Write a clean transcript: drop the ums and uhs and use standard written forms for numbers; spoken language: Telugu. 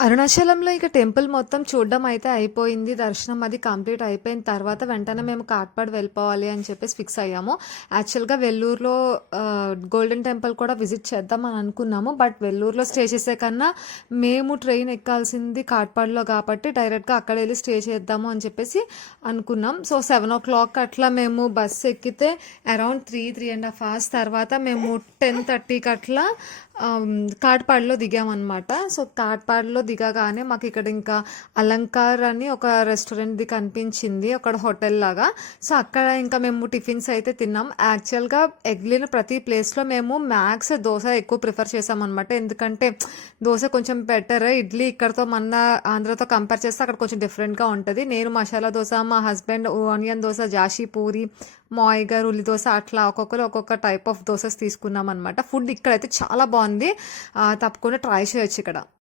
అరుణాచలంలో ఇక టెంపుల్ మొత్తం చూడడం అయితే అయిపోయింది. దర్శనం అది కంప్లీట్ అయిపోయిన తర్వాత వెంటనే మేము కాట్పాడ్ వెళ్ళిపోవాలి అని చెప్పేసి ఫిక్స్ అయ్యాము. యాక్చువల్‌గా వెల్లూరులో గోల్డెన్ టెంపుల్ కూడా విజిట్ చేద్దాం అని అనుకున్నాము. బట్ వెల్లూరులో స్టే చేసే కన్నా మేము ట్రైన్ ఎక్కాల్సింది కాట్పాడ్‌లో కాబట్టి డైరెక్ట్‌గా అక్కడెళ్ళి స్టే చేద్దాము అని చెప్పేసి అనుకున్నాం. సో 7:00 అట్లా మేము బస్సు ఎక్కితే అరౌండ్ 3.5 అవర్స్ తర్వాత మేము 10:30కి అట్లా కాట్పాడ్‌లో దిగామన్నమాట. సో కాట్పాడ్‌లో దిగగానే మాకు ఇక్కడ ఇంకా అలంకార్ అని ఒక రెస్టారెంట్‌ది కనిపించింది. అక్కడ హోటల్ లాగా. సో అక్కడ ఇంకా మేము టిఫిన్స్ అయితే తిన్నాం. యాక్చువల్‌గా ఎగిలిన ప్రతి ప్లేస్‌లో మేము మ్యాక్స్ దోస ఎక్కువ ప్రిఫర్ చేసామన్నమాట. ఎందుకంటే దోస కొంచెం బెటర్. ఇడ్లీ ఇక్కడతో మన ఆంధ్రతో కంపేర్ చేస్తే అక్కడ కొంచెం డిఫరెంట్‌గా ఉంటది. నేను మసాలా దోస, మా హస్బెండ్ ఆనియన్ దోస, జాషి పూరి, మా అయ్య గారు ఉల్లి దోస అట్లా ఒక్కొక్కరు ఒక్కొక్క టైప్ ఆఫ్ దోసెస్ తీసుకున్నాం అనమాట. ఫుడ్ ఇక్కడైతే చాలా బాగుంది. తప్పకుండా ట్రై చేయొచ్చు ఇక్కడ.